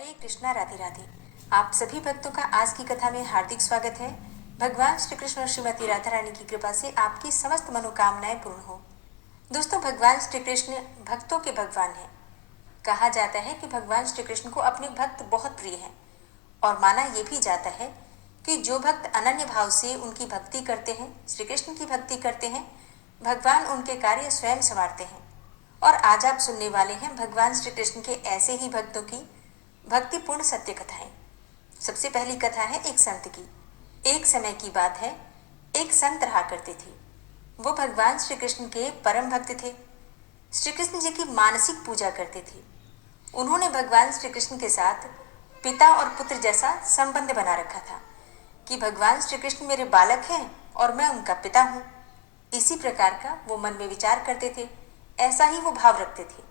हरे कृष्णा, राधे राधे। आप सभी भक्तों का आज की कथा में हार्दिक स्वागत है। भगवान श्री कृष्ण और श्रीमती राधा रानी की कृपा से आपकी समस्त मनोकामनाएं पूर्ण हो। दोस्तों, भगवान श्री कृष्ण भक्तों के भगवान हैं। कहा जाता है कि भगवान श्री कृष्ण को अपने भक्त बहुत प्रिय हैं और माना यह भी जाता है कि जो भक्त अनन्य भाव से उनकी भक्ति करते हैं, श्री कृष्ण की भक्ति करते हैं, भगवान उनके कार्य स्वयं संवारते हैं। और आज आप सुनने वाले हैं भगवान श्री कृष्ण के ऐसे ही भक्तों की भक्तिपूर्ण सत्य कथाएं। सबसे पहली कथा है एक संत की। एक समय की बात है, एक संत रहा करते थे। वो भगवान श्री कृष्ण के परम भक्त थे। श्री कृष्ण जी की मानसिक पूजा करते थे। उन्होंने भगवान श्री कृष्ण के साथ पिता और पुत्र जैसा संबंध बना रखा था कि भगवान श्री कृष्ण मेरे बालक हैं और मैं उनका पिता हूँ। इसी प्रकार का वो मन में विचार करते थे, ऐसा ही वो भाव रखते थे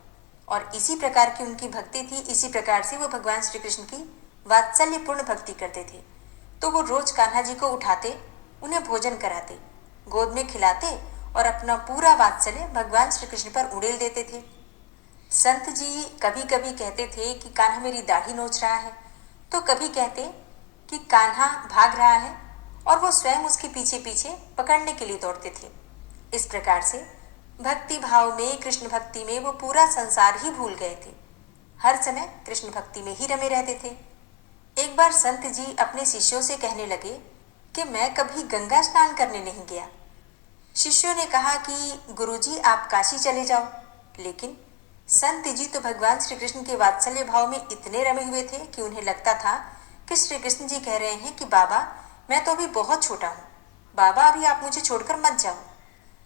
और इसी प्रकार की उनकी भक्ति थी। इसी प्रकार से वो भगवान श्री कृष्ण की वात्सल्यपूर्ण भक्ति करते थे। तो वो रोज कान्हा जी को उठाते, उन्हें भोजन कराते, गोद में खिलाते और अपना पूरा वात्सल्य भगवान श्री कृष्ण पर उड़ेल देते थे। संत जी कभी कभी कहते थे कि कान्हा मेरी दाढ़ी नोच रहा है, तो कभी कहते कि कान्हा भाग रहा है और वो स्वयं उसके पीछे पीछे पकड़ने के लिए दौड़ते थे। इस प्रकार से भक्ति भाव में, कृष्ण भक्ति में वो पूरा संसार ही भूल गए थे। हर समय कृष्ण भक्ति में ही रमे रहते थे। एक बार संत जी अपने शिष्यों से कहने लगे कि मैं कभी गंगा स्नान करने नहीं गया। शिष्यों ने कहा कि गुरुजी आप काशी चले जाओ, लेकिन संत जी तो भगवान श्री कृष्ण के वात्सल्य भाव में इतने रमे हुए थे कि उन्हें लगता था कि श्री कृष्ण जी कह रहे हैं कि बाबा मैं तो अभी बहुत छोटा हूँ, बाबा अभी आप मुझे छोड़कर मत जाओ।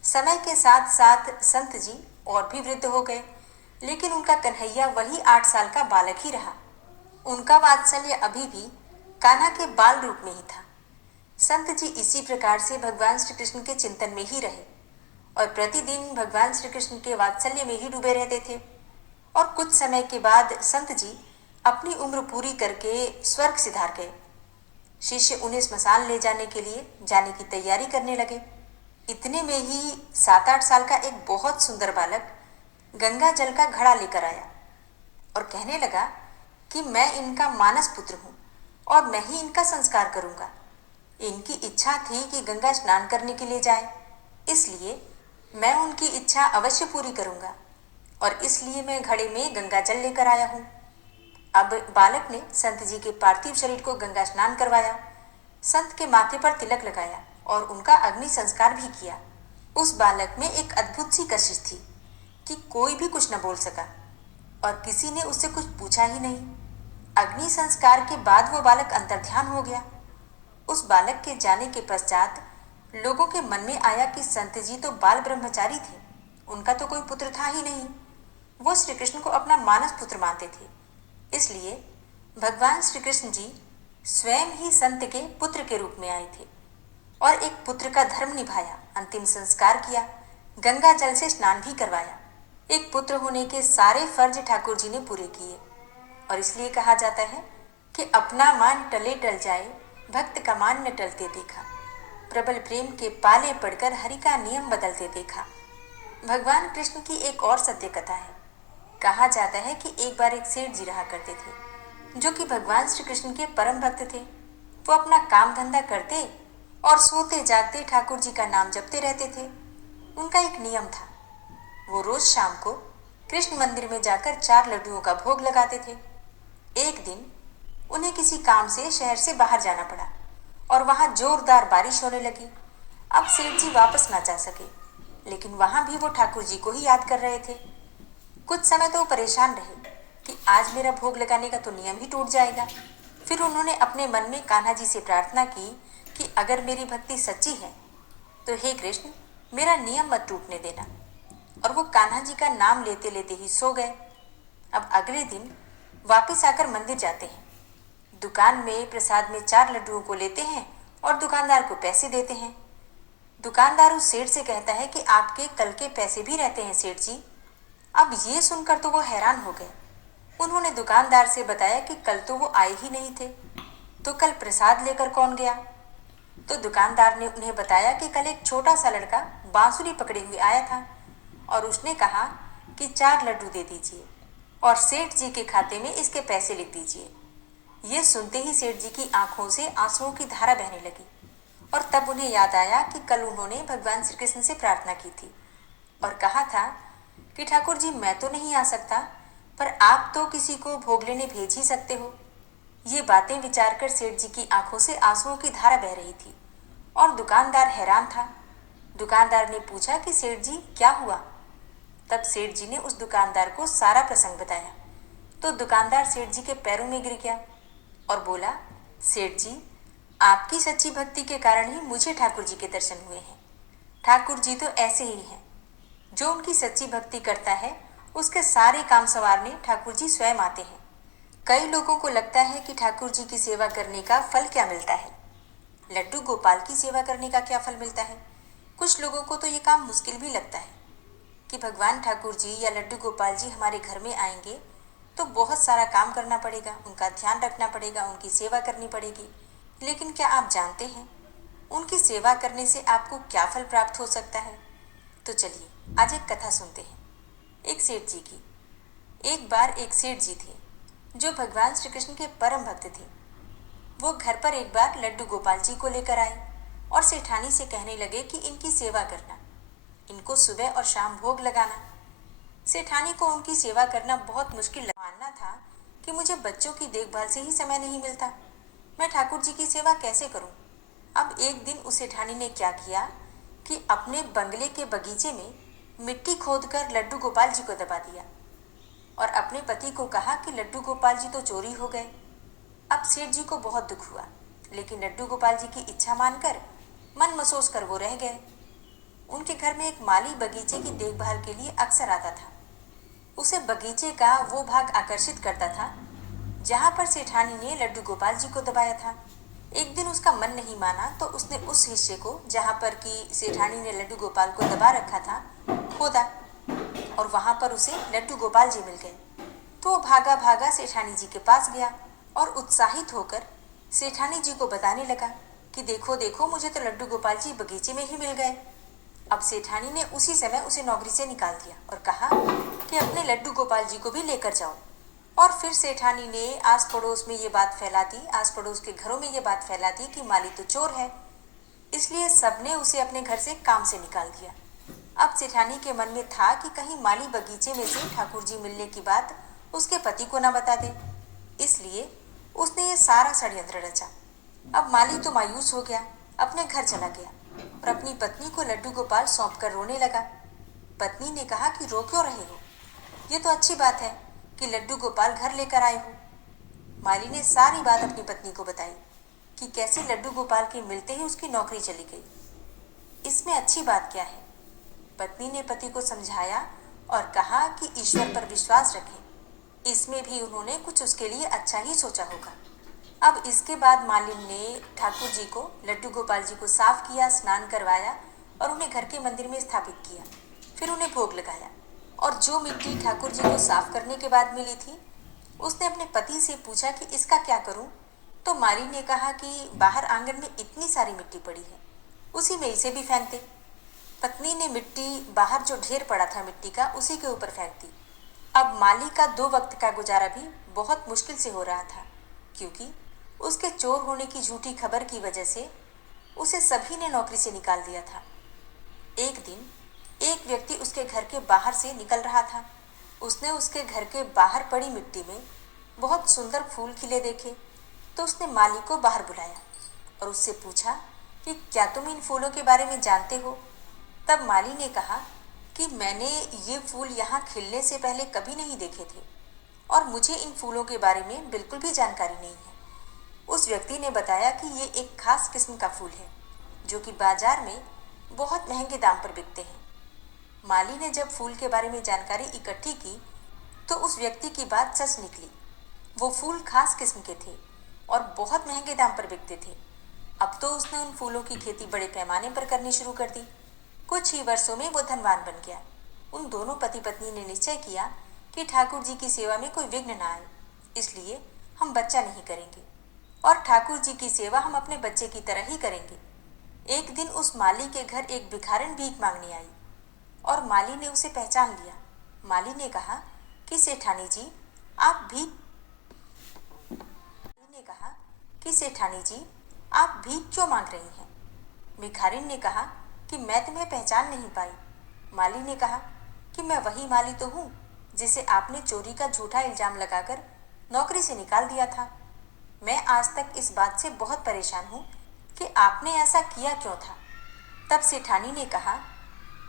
समय के साथ साथ संत जी और भी वृद्ध हो गए, लेकिन उनका कन्हैया वही 8 साल का बालक ही रहा। उनका वात्सल्य अभी भी कान्हा के बाल रूप में ही था। संत जी इसी प्रकार से भगवान श्री कृष्ण के चिंतन में ही रहे और प्रतिदिन भगवान श्री कृष्ण के वात्सल्य में ही डूबे रहते थे। और कुछ समय के बाद संत जी अपनी उम्र पूरी करके स्वर्ग सिधार गए। शिष्य उन्हें स्मशान ले जाने के लिए जाने की तैयारी करने लगे। इतने में ही 7-8 साल का एक बहुत सुंदर बालक गंगा जल का घड़ा लेकर आया और कहने लगा कि मैं इनका मानस पुत्र हूँ और मैं ही इनका संस्कार करूँगा। इनकी इच्छा थी कि गंगा स्नान करने के लिए जाए, इसलिए मैं उनकी इच्छा अवश्य पूरी करूँगा और इसलिए मैं घड़े में गंगा जल लेकर आया हूँ। अब बालक ने संत जी के पार्थिव शरीर को गंगा स्नान करवाया, संत के माथे पर तिलक लगाया और उनका अग्नि संस्कार भी किया। उस बालक में एक अद्भुत सी कशिश थी कि कोई भी कुछ न बोल सका और किसी ने उससे कुछ पूछा ही नहीं। अग्नि संस्कार के बाद वो बालक अंतर्ध्यान हो गया। उस बालक के जाने के पश्चात लोगों के मन में आया कि संत जी तो बाल ब्रह्मचारी थे, उनका तो कोई पुत्र था ही नहीं। वो श्री कृष्ण को अपना मानस पुत्र मानते थे, इसलिए भगवान श्री कृष्ण जी स्वयं ही संत के पुत्र के रूप में आए थे और एक पुत्र का धर्म निभाया, अंतिम संस्कार किया, गंगा जल से स्नान भी करवाया। एक पुत्र होने के सारे फर्ज ठाकुर जी ने पूरे किए और इसलिए कहा जाता है कि अपना मान टले टल जाए, भक्त का मान न टलते देखा, प्रबल प्रेम के पाले पड़कर हरि का नियम बदलते देखा। भगवान कृष्ण की एक और सत्य कथा है। कहा जाता है कि एक बार एक सेठ जी रहा करते थे जो कि भगवान श्री कृष्ण के परम भक्त थे। वो अपना काम धंधा करते और सोते जागते ठाकुर जी का नाम जपते रहते थे। उनका एक नियम था, वो रोज शाम को कृष्ण मंदिर में जाकर 4 लड्डुओं का भोग लगाते थे। एक दिन उन्हें किसी काम से शहर से बाहर जाना पड़ा और वहां जोरदार बारिश होने लगी। अब सेठ जी वापस ना जा सके, लेकिन वहां भी वो ठाकुर जी को ही याद कर रहे थे। कुछ समय तो वो परेशान रहे कि आज मेरा भोग लगाने का तो नियम ही टूट जाएगा। फिर उन्होंने अपने मन में कान्हा जी से प्रार्थना की कि अगर मेरी भक्ति सच्ची है तो हे कृष्ण, मेरा नियम मत टूटने देना। और वो कान्हा जी का नाम लेते लेते ही सो गए। अब अगले दिन वापस आकर मंदिर जाते हैं। दुकान में प्रसाद में 4 लड्डुओं को लेते हैं और दुकानदार को पैसे देते हैं। दुकानदार उस सेठ से कहता है कि आपके कल के पैसे भी रहते हैं सेठ जी। अब ये सुनकर तो वो हैरान हो गए। उन्होंने दुकानदार से बताया कि कल तो वो आए ही नहीं थे, तो कल प्रसाद लेकर कौन गया। तो दुकानदार ने उन्हें बताया कि कल एक छोटा सा लड़का बांसुरी पकड़े हुए आया था और उसने कहा कि 4 लड्डू दे दीजिए और सेठ जी के खाते में इसके पैसे लिख दीजिए। ये सुनते ही सेठ जी की आंखों से आंसुओं की धारा बहने लगी और तब उन्हें याद आया कि कल उन्होंने भगवान श्री कृष्ण से प्रार्थना की थी और कहा था कि ठाकुर जी, मैं तो नहीं आ सकता, पर आप तो किसी को भोग लेने भेज ही सकते हो। ये बातें विचार कर सेठ जी की आंखों से आंसुओं की धारा बह रही थी और दुकानदार हैरान था। दुकानदार ने पूछा कि सेठ जी क्या हुआ। तब सेठ जी ने उस दुकानदार को सारा प्रसंग बताया तो दुकानदार सेठ जी के पैरों में गिर गया और बोला, सेठ जी, आपकी सच्ची भक्ति के कारण ही मुझे ठाकुर जी के दर्शन हुए हैं। ठाकुर जी तो ऐसे ही हैं, जो उनकी सच्ची भक्ति करता है उसके सारे काम संवारने ठाकुर जी स्वयं आते हैं। कई लोगों को लगता है कि ठाकुर जी की सेवा करने का फल क्या मिलता है, लड्डू गोपाल की सेवा करने का क्या फल मिलता है। कुछ लोगों को तो ये काम मुश्किल भी लगता है कि भगवान ठाकुर जी या लड्डू गोपाल जी हमारे घर में आएंगे तो बहुत सारा काम करना पड़ेगा, उनका ध्यान रखना पड़ेगा, उनकी सेवा करनी पड़ेगी। लेकिन क्या आप जानते हैं उनकी सेवा करने से आपको क्या फल प्राप्त हो सकता है? तो चलिए आज एक कथा सुनते हैं एक सेठ जी की। एक बार एक सेठ जी थे जो भगवान श्री कृष्ण के परम भक्त थे। वो घर पर एक बार लड्डू गोपाल जी को लेकर आए और सेठानी से कहने लगे कि इनकी सेवा करना, इनको सुबह और शाम भोग लगाना। सेठानी को उनकी सेवा करना बहुत मुश्किल मानना था कि मुझे बच्चों की देखभाल से ही समय नहीं मिलता, मैं ठाकुर जी की सेवा कैसे करूं। अब एक दिन उस सेठानी ने क्या किया कि अपने बंगले के बगीचे में मिट्टी खोदकर लड्डू गोपाल जी को दबा दिया और अपने पति को कहा कि लड्डू गोपाल जी तो चोरी हो गए। अब सेठ जी को बहुत दुख हुआ, लेकिन लड्डू गोपाल जी की इच्छा मानकर मन महसूस कर वो रह गए। उनके घर में एक माली बगीचे की देखभाल के लिए अक्सर आता था। उसे बगीचे का वो भाग आकर्षित करता था जहां पर सेठानी ने लड्डू गोपाल जी को दबाया था। एक दिन उसका मन नहीं माना तो उसने उस हिस्से को जहां पर कि सेठानी ने लड्डू गोपाल को दबा रखा था खोदा और वहां पर उसे लड्डू गोपाल जी मिल गए। तो वो भागा भागा सेठानी जी के पास गया और उत्साहित होकर सेठानी जी को बताने लगा कि देखो देखो, मुझे तो लड्डू गोपाल जी बगीचे में ही मिल गए। अब सेठानी ने उसी समय उसे नौकरी से निकाल दिया और कहा कि अपने लड्डू गोपाल जी को भी लेकर जाओ। और फिर सेठानी ने आस पड़ोस में ये बात फैला दी, आस पड़ोस के घरों में ये बात फैला दी कि माली तो चोर है। इसलिए सबने उसे अपने घर से काम से निकाल दिया। अब सेठानी के मन में था कि कहीं माली बगीचे में से ठाकुर जी मिलने की बात उसके पति को ना बता दे, इसलिए उसने ये सारा षड्यंत्र रचा। अब माली तो मायूस हो गया, अपने घर चला गया और अपनी पत्नी को लड्डू गोपाल सौंप कर रोने लगा। पत्नी ने कहा कि रो क्यों रहे हो, ये तो अच्छी बात है कि लड्डू गोपाल घर लेकर आए हो। माली ने सारी बात अपनी पत्नी को बताई कि कैसे लड्डू गोपाल के मिलते ही उसकी नौकरी चली गई। इसमें अच्छी बात क्या है? पत्नी ने पति को समझाया और कहा कि ईश्वर पर विश्वास रखें, इसमें भी उन्होंने कुछ उसके लिए अच्छा ही सोचा होगा। अब इसके बाद मालिन ने ठाकुर जी को, लड्डू गोपाल जी को साफ किया, स्नान करवाया और उन्हें घर के मंदिर में स्थापित किया। फिर उन्हें भोग लगाया और जो मिट्टी ठाकुर जी को साफ करने के बाद मिली थी उसने अपने पति से पूछा कि इसका क्या करूं। तो माली ने कहा कि बाहर आंगन में इतनी सारी मिट्टी पड़ी है, उसी में इसे भी फेंक दे। पत्नी ने मिट्टी बाहर जो ढेर पड़ा था मिट्टी का उसी के ऊपर फेंक दी। अब माली का 2 वक्त का गुजारा भी बहुत मुश्किल से हो रहा था, क्योंकि उसके चोर होने की झूठी खबर की वजह से उसे सभी ने नौकरी से निकाल दिया था। एक दिन एक व्यक्ति उसके घर के बाहर से निकल रहा था। उसने उसके घर के बाहर पड़ी मिट्टी में बहुत सुंदर फूल खिले देखे तो उसने माली को बाहर बुलाया और उससे पूछा कि क्या तुम इन फूलों के बारे में जानते हो। तब माली ने कहा कि मैंने ये फूल यहाँ खिलने से पहले कभी नहीं देखे थे और मुझे इन फूलों के बारे में बिल्कुल भी जानकारी नहीं है। उस व्यक्ति ने बताया कि ये एक खास किस्म का फूल है जो कि बाजार में बहुत महंगे दाम पर बिकते हैं। माली ने जब फूल के बारे में जानकारी इकट्ठी की तो उस व्यक्ति की बात सच निकली। वो फूल खास किस्म के थे और बहुत महंगे दाम पर बिकते थे। अब तो उसने उन फूलों की खेती बड़े पैमाने पर करनी शुरू कर दी। कुछ ही वर्षों में वो धनवान बन गया। उन दोनों पति पत्नी ने निश्चय किया कि ठाकुर जी की सेवा में कोई विघ्न ना आए, इसलिए हम बच्चा नहीं करेंगे और ठाकुर जी की सेवा हम अपने बच्चे की तरह ही करेंगे। एक दिन उस माली के घर एक भिखारिन भीख मांगने आई और माली ने उसे पहचान लिया। माली ने कहा कि सेठानी जी आप भीख ने कहा कि सेठानी जी आप भीख क्यों मांग रही हैं? भिखारिन ने कहा कि मैं तुम्हें पहचान नहीं पाई। माली ने कहा कि मैं वही माली तो हूँ जिसे आपने चोरी का झूठा इल्जाम लगाकर नौकरी से निकाल दिया था। मैं आज तक इस बात से बहुत परेशान हूँ कि आपने ऐसा किया क्यों था। तब सेठानी ने कहा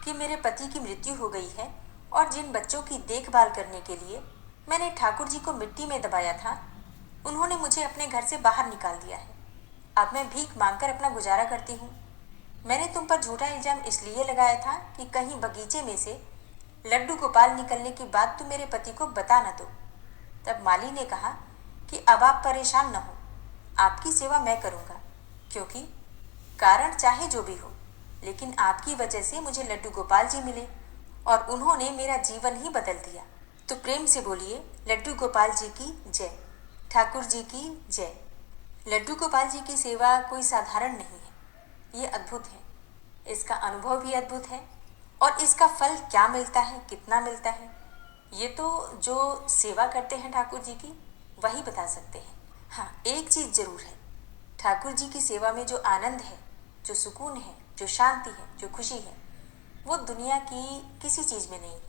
कि मेरे पति की मृत्यु हो गई है और जिन बच्चों की देखभाल करने के लिए मैंने ठाकुर जी को मिट्टी में दबाया था, उन्होंने मुझे अपने घर से बाहर निकाल दिया है। अब मैं भीख मांगकर अपना गुजारा करती हूँ। मैंने तुम पर झूठा इल्जाम इसलिए लगाया था कि कहीं बगीचे में से लड्डू गोपाल निकलने की बात तुम मेरे पति को बता न दो। तब माली ने कहा कि अब आप परेशान न हो, आपकी सेवा मैं करूँगा, क्योंकि कारण चाहे जो भी हो, लेकिन आपकी वजह से मुझे लड्डू गोपाल जी मिले और उन्होंने मेरा जीवन ही बदल दिया। तो प्रेम से बोलिए, लड्डू गोपाल जी की जय, ठाकुर जी की जय। लड्डू गोपाल जी की सेवा कोई साधारण नहीं है, ये अद्भुत है। इसका अनुभव भी अद्भुत है और इसका फल क्या मिलता है, कितना मिलता है, ये तो जो सेवा करते हैं ठाकुर जी की वही बता सकते हैं। हाँ, एक चीज़ जरूर है, ठाकुर जी की सेवा में जो आनंद है, जो सुकून है, जो शांति है, जो खुशी है, वो दुनिया की किसी चीज़ में नहीं है।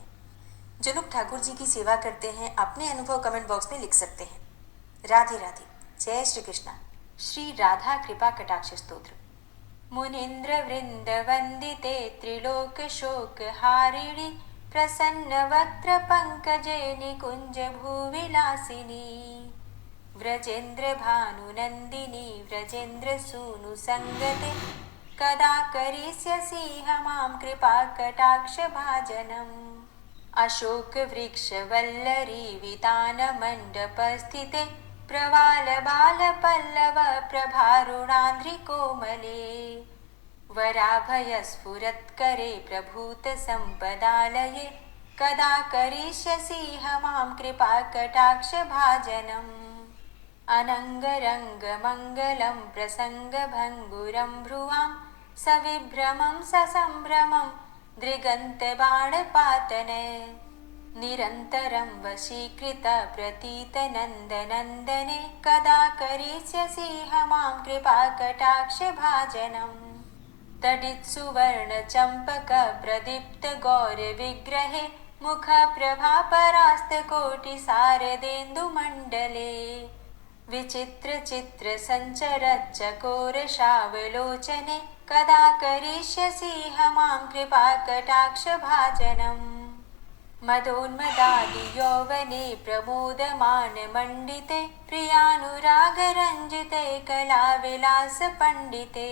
जो लोग ठाकुर जी की सेवा करते हैं अपने अनुभव कमेंट बॉक्स में लिख सकते हैं। राधे राधे। जय श्री कृष्णा। श्री राधा कृपा कटाक्ष स्तोत्र। मुनीन्द्र वृंद वंदिते त्रिलोक शोक हारिणी प्रसन्न वक्त्र पंकजे निकुंज भूविलासिनी व्रजेन्द्र भानुनंदिनी व्रजेन्द्र सूनु संगते कदा करिष्यसि मां कृपा कटाक्ष भाजनम्। अशोक वृक्ष वल्लरी वितान मंडप स्थिते प्रवाल बाल पल्लव प्रभारुणान्द्रि कोमले वराभय स्फुरत्करे प्रभूत संपदालये कदा करिष्यसि मां कृपा कटाक्ष भाजनम्। अनंगरंग मंगलम प्रसंग भंगुरं भ्रुवां सविभ्रमं ससंभ्रमं दृगंत बाणपातने निरन्तरं वशीकृत प्रतीत नन्दनन्दने कदा करिष्यसि मां कृपा कटाक्ष भाजनम्। तडित् सुवर्ण चंपक प्रदीप्त गौर विग्रहे मुख प्रभा परास्त कोटि सारदेन्दु मंडले विचित्र चित्र संचर चकोर शावलोचने कदा करिष्यसि मां कृपा कटाक्ष भाजनम्। मदोन्मदादि यौवने प्रमोदमान मंडिते प्रियानुराग रंजिते कला विलास पंडिते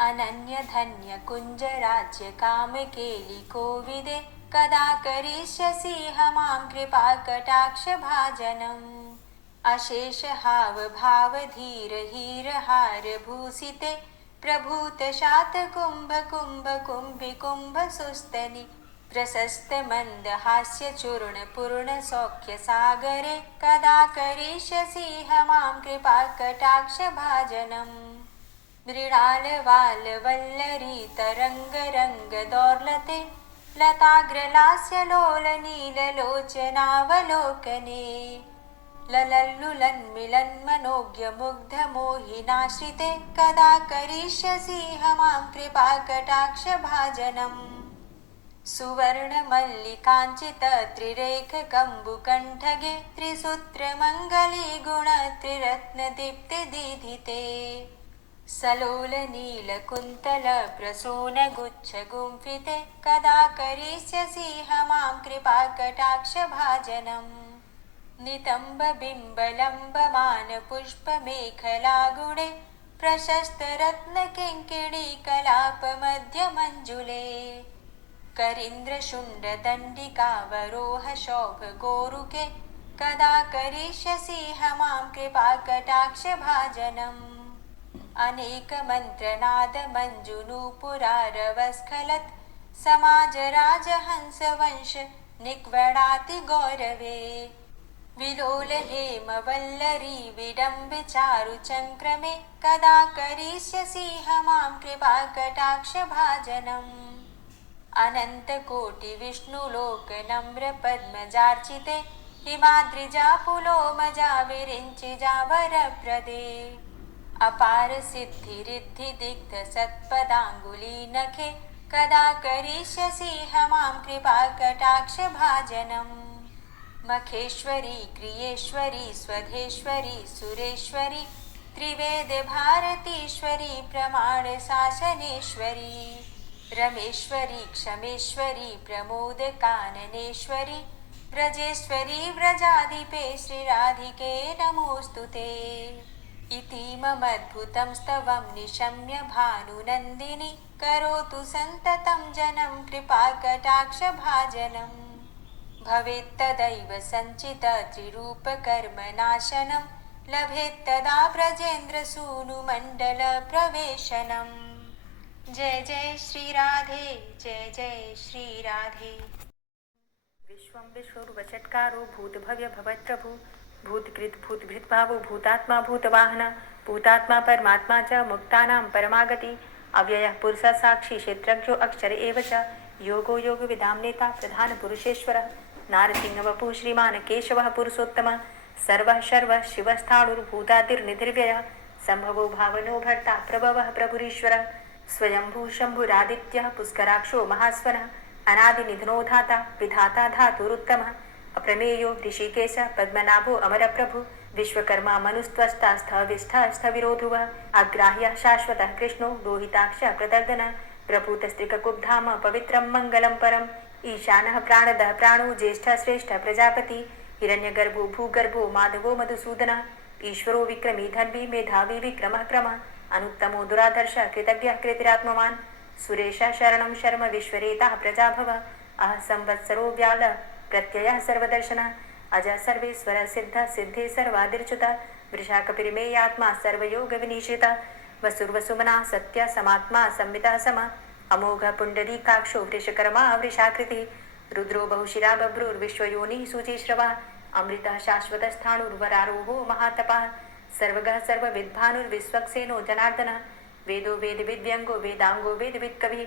अनन्य धन्य कुंज राज्य काम केलि कोविदे कदा करिष्यसि मां कृपा कटाक्ष भाजनम्। अशेष हाव भाव धीर हीर हार भूषिते प्रभूत शात कुंभ कुंभ कुंभि कुंभ सुस्तनि प्रशस्त मंद हास्य चूर्ण पूर्ण सौख्य सागरे कदा करिष्यसि मां कृपा कटाक्ष भाजनम्। मृणाल वाल वल्लरी तरंग रंग दौर्लते लताग्रलास्य लोल नील लोचनावलोकने ललल्लुलन्मिलन्मनोज्ञ मुग्ध मोहिनाश्रिते कदा करिष्यसि मां कृपा कटाक्ष भाजनम्। सुवर्ण मल्लिकाञ्चित त्रिरेख कम्बुकण्ठगे त्रिसूत्र मङ्गली गुण त्रिरत्न दीप्ति दीधिते सलोल नील कुन्तल प्रसून गुच्छ गुंफिते कदा करिष्यसि मां कृपा कटाक्ष भाजनम्। नितंब बिंब लंबमान पुष्प मेखला गुणे प्रशस्त रत्न किंकिणी कलाप मध्य मंजुले करींद्र शुंड दंडिकावरोह शोभ गोरुके कदा करिष्यसि मां कृपा कटाक्ष भाजनम्। अनेक मंत्रनाद मंजुनूपुरारवस्खलत् समाज राजहंस वंश निक्वणाति गौरवे विलोल हेम वल्लरी विडम्ब चारु चंक्रमे कदा करिष्यसि मां कृपा कटाक्ष भाजनम्। अनन्तकोटिविष्णुलोकनम्रपद्मजार्चिते हिमाद्रिजापुलोमजा विरिञ्चिजावरप्रदे अपार सिद्धिरिद्धिदिग्धसत्पदाङ्गुलीनखे कदा करिष्यसि मां कृपाकटाक्षभाजनम् मखेश्वरी क्रियेश्वरी स्वधेश्वरी सुरेश्वरी त्रिवेदभारतीश्वरी प्रमाणशासनेश्वरी रमेश्वरी क्षमेश्वरी प्रमोदकाननेश्वरी व्रजेश्वरी व्रजाधिपे श्रीराधिके नमोऽस्तु ते इतीममद्भुतं स्तवं निशम्य भानुनन्दिनी करोतु सन्ततं जनं कृपाकटाक्षभाजनम् भवेत्तदैव सञ्चित त्रिरूपकर्मनाशनं लभेत्तदा ब्रजेन्द्रसूनुमण्डलप्रवेशनम् जय जय श्रीराधे जय जय श्रीराधे। विश्वं विश्वरूपचत्कारो भूतभव्य भवत्प्रभु भूतकृत भूतभृद्भावो भूतात्मा भूतवाहन भूतात्मा परमात्मा च मुक्तानां परमागति अव्ययः पुरुषः साक्षी क्षेत्रज्ञो अक्षर एव च योगो योगविदां नेता प्रधान पुरुषेश्वरः नारसिंहवपुः श्रीमान् केशवः पुरुषोत्तमः सर्वः शर्वः शिवस्थाणुर्भूतादिर्निधिर्व्ययः सम्भवो भावनो भर्ता प्रभवः प्रभुरीश्वरः स्वयंभू शम्भुरादित्यः पुष्कराक्षो महास्वनः अनादिनिधनो धाता विधाता धातुरुत्तमः अप्रमेयो ऋषिकेश पद्मनाभो अमरप्रभु विश्वकर्मा मनुस्त्वष्टा स्थविष्ठः स्थविरोधुवः अग्राह्यः शाश्वतः कृष्णो लोहिताक्षः प्रदर्दनः प्रभूतस्त्रिककुब्धाम पवित्रं मङ्गलं परम् ईशानः प्राणदः प्राणो ज्येष्ठः श्रेष्ठः प्रजापति हिरण्यगर्भो भूगर्भो माधवो मधुसूदनः ईश्वरो विक्रमी धन्वी मेधावी विक्रमः क्रमः अनुत्तमो दुरादर्शः कृतज्ञः कृतिरात्मवान् सुरेशः शरणं शर्म विश्वरेताः प्रजाभव अह संवत्सरो व्यालः प्रत्ययः सर्वदर्शनः अजः सर्वेश्वरः सिद्धः सिद्धे सर्वादिर्च्युतः वृषाकपिर्मेयात्मा सर्वयोगविनिश्रितः वसुर्वसुमना सत्य समात्मा संवितः समः अमोघ पुण्डरीकाक्षो वृषकर्मा वृषाकृतिः रुद्रो बहुशिरा बभ्रुर्विश्वयोनिः शुचिश्रवः अमृतः शाश्वतस्थाणुर्वरारोहो महातपः सर्वगः सर्वविद्भानुर्विश्वक्सेनो जनार्दनः वेदो वेदविद्यङ्गो वेदाङ्गो वेदवित्कविः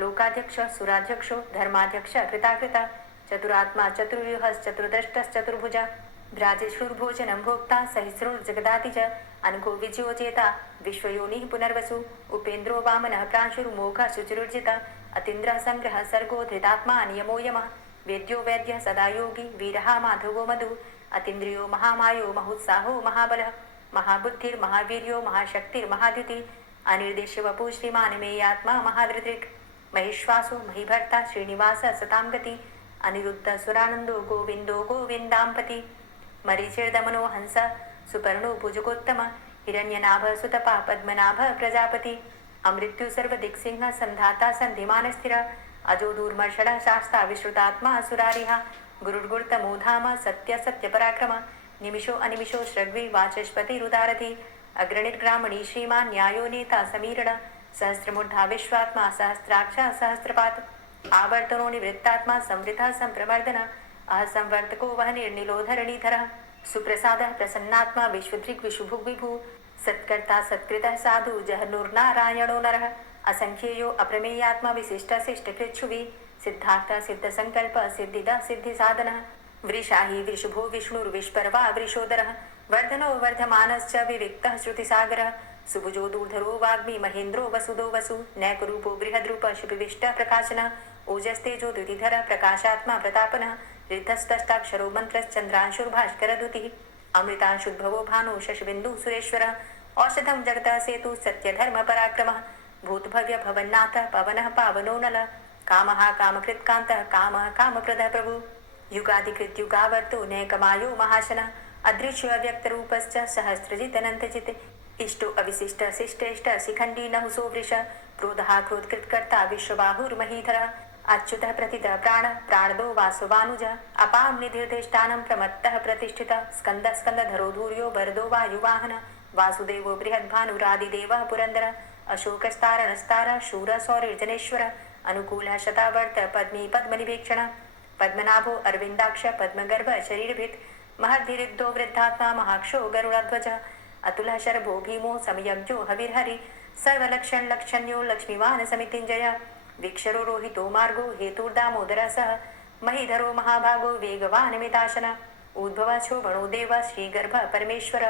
लोकाध्यक्षः सुराध्यक्षो धर्माध्यक्षः कृताकृतः चतुरात्मा चतुर्व्यूहश्चतुर्द्रष्टश्चतुर्भुजः भ्राजेश्रुर्भोजनं भोक्ता सहिस्रुर्जगदाति च अनघो विजयोजेता विश्वयोनिः पुनर्वसु उपेन्द्रो वामनः प्रांशुर्मोघः शुचिरुर्जितः अतीन्द्रः सङ्ग्रहः सर्गो धृतात्मा नियमो यमः वेद्यो वैद्यः सदा योगी वीरः माधवो मधुः अतीन्द्रियो महामायो महोत्साहो महाबलः महाबुद्धिर्महावीर्यो महाशक्तिर्महाद्युतिः अनिर्देश्य वपुः श्रीमान् मेयात्मा महाधृतिर् महिश्वासो महीभर्ता श्रीनिवासः सतां गतिः अनिरुद्ध सुरानन्दो गोविन्दो गोविन्दाम्पति मरीचिर्दमनो हंस सुपर्णो भुजगोत्तम हिरण्यनाभ सुतपा पद्मनाभ प्रजापति अमृत्यु सर्वदिक्सिंह संधाता सन्धिमानस्थिर अजो दूर्मर्षण शास्ता विश्रुतात्मा सुरारिः गुरुर्गुर्तमो धाम सत्य सत्यपराक्रम निमिषो अनिमिषो श्रग्वी वाचस्पतिरुदारथि अग्रणिर्ग्रामणी श्रीमान् न्यायो नेता समीरण सहस्रमुद्धा विश्वात्मा सहस्राक्ष सहस्रपात् आवर्तनो निवृत्तात्मा संवृतः संप्रवर्धन असंवर्तको वह निर्निलोधरणीधरः सुप्रसादः प्रसन्नात्मा विश्वदृक् विशुभुग् विभु सत्कर्ता सत्कृतः साधु जहनुर्नारायणो नरः असंख्येयो अप्रमेयात्मा विशिष्टशिष्टकृच्छुवि सिद्धार्थ सिद्धसङ्कल्प सिद्धिदः सिद्धिसाधनः वृषाहि वृषभो विष्णुर्विष्पर्वा वृषोदरः वर्धनो वर्धमानश्च विविक्तः श्रुतिसागरः सुभुजो दूर्धरो वाग्मी महेन्द्रो वसुदो वसु नैकरूपो बृहद्रूप शिपिविष्टः प्रकाशनः ओजस्तेजो द्युतिधरः प्रकाशात्मा प्रतापनः ऋद्धस्तष्टाक्षरो मन्त्रश्चन्द्रांशुर्भास्करद्युतिः अमृतांशुद्भवो भानु शशबिन्दुः सुरेश्वरः औषधं जगतः सेतु सत्यधर्मपराक्रमः भूतभव्य भवन्नाथः पवनः पावनो नलः कामः कामकृत्कान्तः कामः कामप्रदः प्रभु युगाधिकृत्युगावर्तो नैकमायो महाशनः अदृश्य व्यक्तरूपश्च सहस्रजितनन्तजित् इष्टो अविशिष्ट शिष्टेष्ट शिखण्डी नहुसो वृष क्रोधः क्रोधकृत्कर्ता विश्वबाहुर्महीधरः अच्युतः प्रतितः प्राणः प्राणदो वासवानुजः अपां निधिर्देष्टानं प्रमत्तः प्रतिष्ठितः स्कन्दः स्कन्दधरो धूर्यो वरदो वायुवाहनः वासुदेवो बृहद्भानुरादिदेवः पुरन्दरः अशोकस्तारणस्तारः शूरः सौरिर्जनेश्वरः अनुकूलः शतावर्त पद्मी पद्मनिवेक्षणः पद्मनाभो अरविन्दाक्ष पद्मगर्भ शरीरभित् महद्धिरिद्धो वृद्धात्मा महाक्षो गरुडध्वजः अतुलः शरभो भीमो समयज्ञो हविर्हरि सर्वलक्षणलक्षण्यो लक्ष्मीवान् समितिञ्जयः वीक्षरो रोहितो मार्गो हेतुर्दामोदरः सः महीधरो महाभागो वेगवान् मिताशन उद्भवाच्छो बणो देव श्रीगर्भ परमेश्वर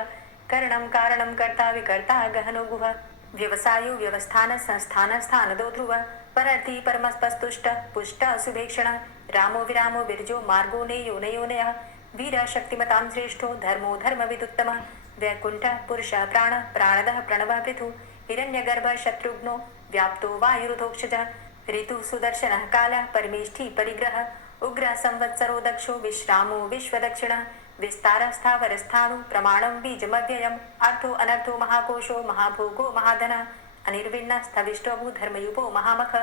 करणं कारणं कर्ता विकर्ता गहनो गुह व्यवसायो व्यवस्थान संस्थान स्थानदो ध्रुव परर्थी परमस्पस्तुष्ट पुष्ट सुभेक्षण रामो विरामो विरजो मार्गो नेयो नयोनयः वीर शक्तिमतां श्रेष्ठो धर्मो धर्मविदुत्तम वैकुंठ पुरुष प्राण प्राणदः प्रणव पृथु हिरण्यगर्भ शत्रुघ्नो व्याप्तो वायुरुधोक्षज ऋतु सुदर्शन काल परमेष्ठी परिग्रह उग्र संवत्सरो दक्षो विश्रामो विश्वदक्षिण विस्तार स्थावर स्थाणु प्रमाणं बीजमव्ययम् अर्थो अनर्थो महाकोशो महाभोगो महाधन अनिर्विण्ण स्थविष्टभू धर्मयुपो महामख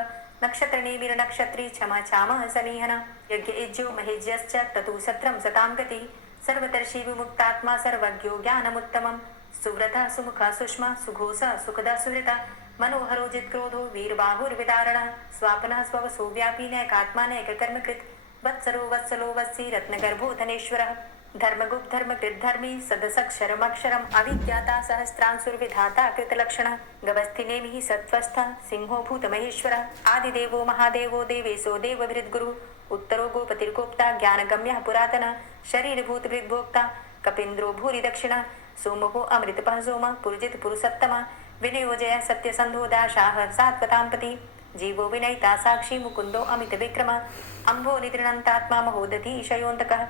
नक्षत्रनेमिर नक्षत्री क्षमा क्षामः समीहन यज्ञ इज्यो महेज्यश्च ततु सत्रं सतां गति सर्वदर्शी विमुक्तात्मा सर्वज्ञो ज्ञानमुत्तमं सुव्रतः सुमुखः सुष्मा सुघोषः सुखदः सुहृता मनोहरो जित्क्रोधो वीरबाहुर्विदारणः स्वापनः स्ववसो व्यापी नैकात्मा नैककर्मकृत् वत्सरो वत्सलो वत्सी रत्नगर्भो धनेश्वरः धर्मगुप्त धर्मकृत् धर्मी सदसक्षरमक्षरम् अविज्ञाता सहस्रांसुर्विधाता कृतलक्षणः गवस्थिनेमिः सत्त्वस्थः सिंहो भूतमहेश्वरः आदिदेवो महादेवो देवेशो देवभृद्गुरुः उत्तरो गोपतिर्गोप्ता ज्ञानगम्यः पुरातनः शरीरभूतभृद्भोक्ता कपीन्द्रो भूरि दक्षिणः सोमो अमृतपः सोमः पुरुजित पुरुषोत्तमः विनयोजय सत्यसन्धो दाशाः सात्वताम्पति जीवो विनयिता साक्षी मुकुन्दो अमित विक्रम अम्भो निद्रणन्तात्मा महोदधी शयोन्तकः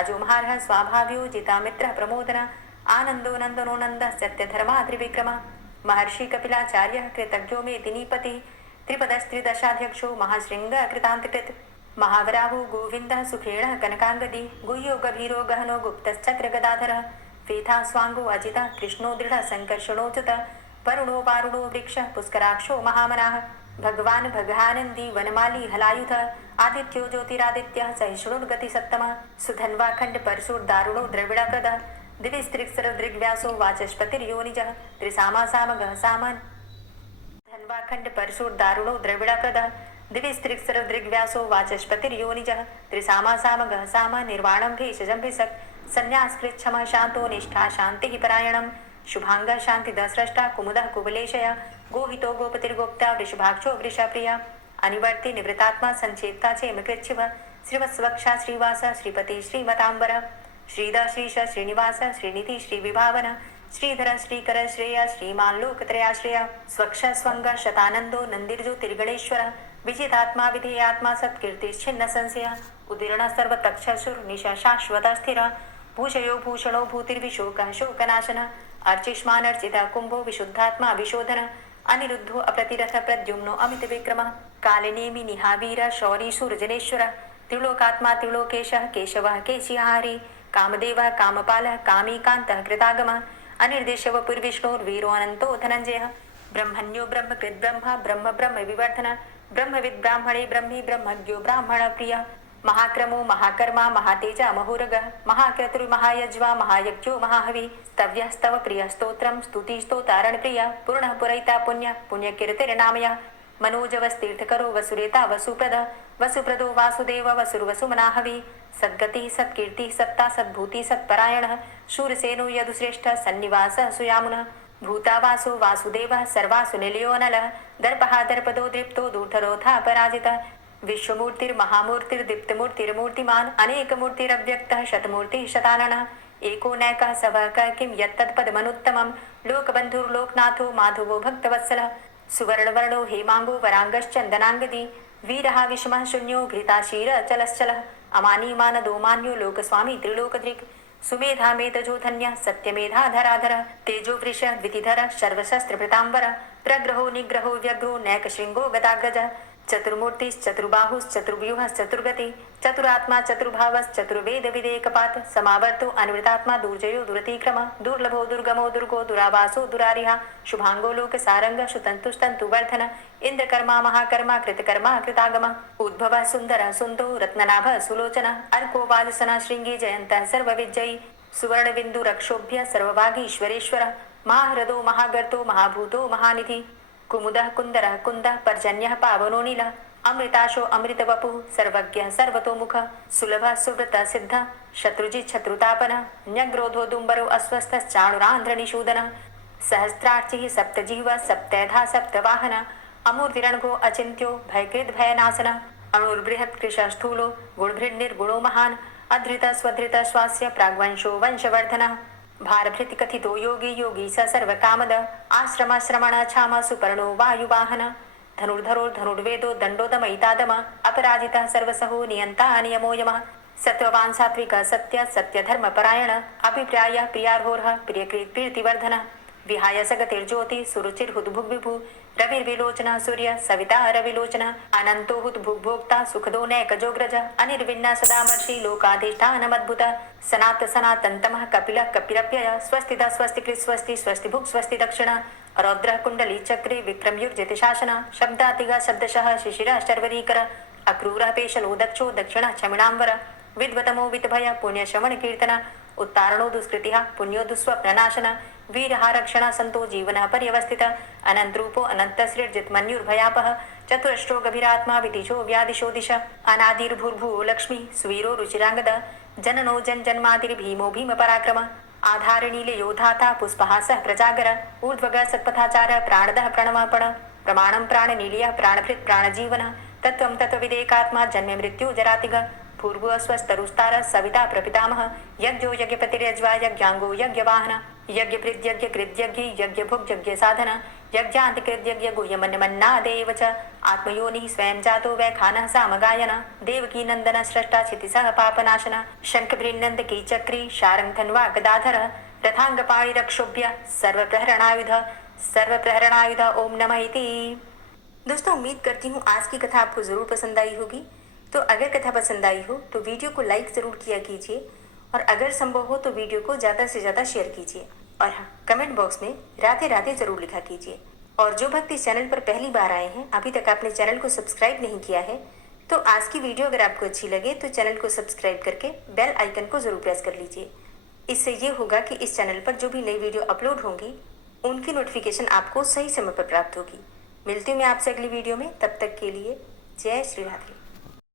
अजो महारः स्वाभाव्यो जितामित्रः प्रमोदन आनन्दो नन्दनो नन्दः सत्यधर्मा त्रिविक्रम महर्षि कपिलाचार्यः कृतज्ञो मेदिनीपति त्रिपदस्त्रिदशाध्यक्षो महाशृङ्ग कृतान्तकृत् महावराहो गोविन्दः सुखेणः कनकाङ्गदी गुह्यो गभीरो गहनो गुप्तश्चक्र गदाधरः फेथा स्वाङ्गो अजितः कृष्णो दृढः सङ्कर्षणोच्युत वरुणो वारुणो वृक्षः पुष्कराक्षो महामनाः भगवान् भगानन्दी वनमाली हलायुधः आदित्यो ज्योतिरादित्यः सहिष्णुर्गति सत्तमः सुधन्वाखण्ड परशुर्दारुणो द्रविडप्रदः दिविस्त्रिक्सरदृग्व्यासो वाचस्पतिर्योनिजः त्रिसामासामगः सामान् धन्वाखण्ड परशुर्दारुणो द्रविडप्रदः दिविस्त्रिक्सरदृग्व्यासो वाचस्पतिर्योनिजः त्रिसामासामगः सामा निर्वाणं भेषजं भिषक् संन्यासकृच्छमः शान्तो निष्ठा शान्तिः परायणम् शुभांग शांतिदः स्रष्टा कुमुदः कुवलेशय गोहितो गोपतिर्गोप्ता वृषभाक्षो वृषप्रिया अनिवर्ति निवृतात्मा संचेता चेमकृच्छिव श्रीवत्सवक्षा श्रीवास श्रीपति श्रीमतांबर श्रीद श्रीश श्रीनिवास श्रीनिधि श्रीविभावन श्रीधर श्रीकर श्रेय श्रीमान लोकत्रयाश्रय स्वक्ष स्वंग शतानंदो नंदिर्ज्योतिर्गणेश्वर विजितात्मा विधेयात्मा सत्कीर्तिश्छिन्न संशय उदीर्ण सर्वतक्षसुर निशा शाश्वत स्थिर भूषयो भूषणो भूतिर्विशोकः शोकनाशन अर्चिष्मानर्चिता कुंभो विशुद्धात्मा विशोधन अनिरुद्धो अप्रतिरथ प्रद्युम्नो अमित विक्रमः कालिनेमि निहावीर शौरी सूर्जनेश्वर त्रिलोकात्मा त्रिलोकेशः केशवः केशिहारी कामदेवः कामपालः कामीकान्तः कृतागमः अनिर्देशव पुर्विष्णुर्वीरो अनन्तो धनञ्जयः ब्रह्मण्यो ब्रह्मकृद् ब्रह्म ब्रह्म ब्रह्म विवर्धन ब्रह्मविद् ब्राह्मणे ब्रह्मी ब्रह्मज्ञो ब्राह्मण प्रिय महाक्रमो महाकर्मा महातेजा महोरगः महाक्रतुर्महायज्वा महायज्ञो महाहवि स्तव्यस्तव प्रिय स्तोत्रं स्तुतिस्तोतारण प्रिय पूर्णः पुरैता पुण्य पुण्यकीर्तिर्नामय मनोजवस्तीर्थकरो वसुरेता वसुप्रद वसुप्रदो वासुदेव वसुर्वसुमनाहवि सद्गतिः सत्कीर्तिः सत्ता सद्भूति सत्परायणः शूरसेनो यदुश्रेष्ठः सन्निवासः सुयामुनः भूतावासो वासुदेवः सर्वासु निलयोनलः दर्पः दर्पदो दृप्तो दूर्धरोधा पराजितः विश्वमूर्तिर्महामूर्तिर्दीप्तमूर्तिर्मूर्तिमान् अनेकमूर्तिरव्यक्तः शतमूर्तिः शताननः एको नैकः सवः किं यत्तत्पदमनुत्तमं लोकबन्धुर्लोकनाथो माधवो भक्तवत्सलः सुवर्णवर्णो हेमाङ्गो वराङ्गश्चन्दनाङ्गदी वीरः विषमः शून्यो घृताशीरचलश्चलः अमानीमानदो मान्यो लोकस्वामी त्रिलोकदृक् सुमेधा मेधजो धन्यः सत्यमेधाधराधरः तेजो वृषः द्वितिधरः सर्वशस्त्रभृताम्बरः प्रग्रहो निग्रहो व्यग्रो नैकशृङ्गो गदाग्रजः चतुर्मूर्तिश्चतुर्बाहुश्चतुर्व्यूहश्चतुर्गति चतुरात्मा चतुर्भावश्चतुर्वेद विदेकपात समावर्तो अनिवृतात्मा दुर्जयो दुरतिक्रम दुर्लभो दुर्गमो दुर्गो दुरावासो दुरारिहा शुभांगो लोक सारंग सुतंतुस्तंतु वर्धन इंद्रकर्मा महाकर्मा कृतकर्मा कृतागम उद्भव सुंदर सुंदो रत्ननाभ सुलोचन अर्को वाजसन श्रृंगी जयंत सर्वविजयी सुवर्ण बिंदु रक्षोभ्य सर्वभागीश्वरेश्वर महाहृदो महागर्तो महाभूतो महानिधि कुमुदः कुंदरः कुंदः पर्जन्यः पावनो नीलः अमृताशो अमृतवपुः सर्वज्ञः सर्वतोमुखः सुलभः सुव्रतः सिद्धः शत्रुजित् शत्रुतापनः न्यग्रोधो दुम्बरो अस्वस्थश्चाणुरान्ध्रनिषूदनः सहस्रार्चिः सप्तजीवः सप्तैधा सप्तवाहनः अमूर्तिरणगो अचिन्त्यो भयकृत भयनाशन अणुर्बृहत् कृशस्थूलो गुणभृन्निर्गुणो महान् अधृत स्वधृत स्वास्य प्राग्वंशो वंशवर्धनः भारभृति कथितो योगी योगी स सर्वकामद आश्रम श्रमण छाम सुपर्णो वायुवाहन धनुर्धरोर्धनुर्वेदो दण्डोदमयितादम अपराजितः सर्वसहो नियन्ता नियमो यमः सत्ववान् सात्विक सत्य सत्यधर्मपरायण अभिप्रायः प्रियार्होर्ह प्रियकृत् प्रीतिवर्धनः विहाय सगतिर्ज्योति सुरुचिर्हुद्भुग्विभु रविर्विलोचनः सूर्य सविता रविलोचनः अनन्तो हुद्भुग्भोक्ता सुखदो नैकजोग्रज अनिर्विण्ण सदामर्षि लोकाधिष्ठानमद्भुत सनात सनातन्तमः कपिलः कपिरप्यय स्वस्तिदा स्वस्तिकृत् स्वस्ति स्वस्तिभुक् स्वस्ति दक्षिण रौद्रः कुण्डली चक्रे विक्रमयुर्जित शासन शब्दातिगा शब्दशः शिशिरः शर्वरीकर अक्रूरः पेशलो दक्षो दक्षिणः क्षमिणाम्बर विद्वतमो वितभय पुण्यश्रवण कीर्तन उत्तारणो दुष्कृतिः पुण्यो दुःस्वप्ननाशन वीरहारक्षण संतो जीवनः पर्यवस्थित अनन्तरूपो अनन्तसृर्जितमन्युर्भयापः चतुरष्ट्रो गभीरात्मा विदिशो व्यादिशो दिश अनादिर्भूर्भुवो लक्ष्मी सुवीरो रुचिराङ्गद जननो जन्मादिर्भीमो भीम पराक्रम आधारनीले योधाता पुष्पहासः प्रजागर ऊर्ध्वग सत्पथाचार प्राणदः प्रणवापण प्रमाणं प्राणनीलियः प्राणभृत् प्राणजीवन तत्त्वं तत्त्वविदेकात्मा जन्म मृत्यु जरातिग पूर्व स्वस्तरुस्तार सविता प्रपितामह यज्ञो यज्ञपतिर्यज्वा यज्ञांगो यज्ञवाहन यज्ञभृद्यज्ञ कृद्यज्ञ यज्ञभुक् यज्ञ साधन यज्ञान्तिकृद्यज्ञ गुह्यमन्यमन्नादेव च आत्मयोनिः स्वयं जातो वैखानः सामगायन देवकी नन्दन स्रष्टा क्षितिसः पापनाशन शङ्खभृन्नन्द कीचक्री शारङ्गधन्वा गदाधर रथाङ्गपाणिरक्षोभ्य सर्वप्रहरणायुध ओम नमः इति। दोस्तों उम्मीद करती हूँ आज की कथा आपको ज़रूर पसंद आई होगी। तो अगर कथा पसंद आई हो तो वीडियो को लाइक ज़रूर किया कीजिए और अगर संभव हो तो वीडियो को ज़्यादा से ज़्यादा शेयर कीजिए और हाँ कमेंट बॉक्स में राधे राधे ज़रूर लिखा कीजिए। और जो भक्त इस चैनल पर पहली बार आए हैं अभी तक आपने चैनल को सब्सक्राइब नहीं किया है तो आज की वीडियो अगर आपको अच्छी लगे तो चैनल को सब्सक्राइब करके बेल आइकन को ज़रूर प्रेस कर लीजिए। इससे ये होगा कि इस चैनल पर जो भी नई वीडियो अपलोड होंगी उनकी नोटिफिकेशन आपको सही समय पर प्राप्त होगी। मिलती हूँ मैं आपसे अगली वीडियो में, तब तक के लिए जय श्री राधे।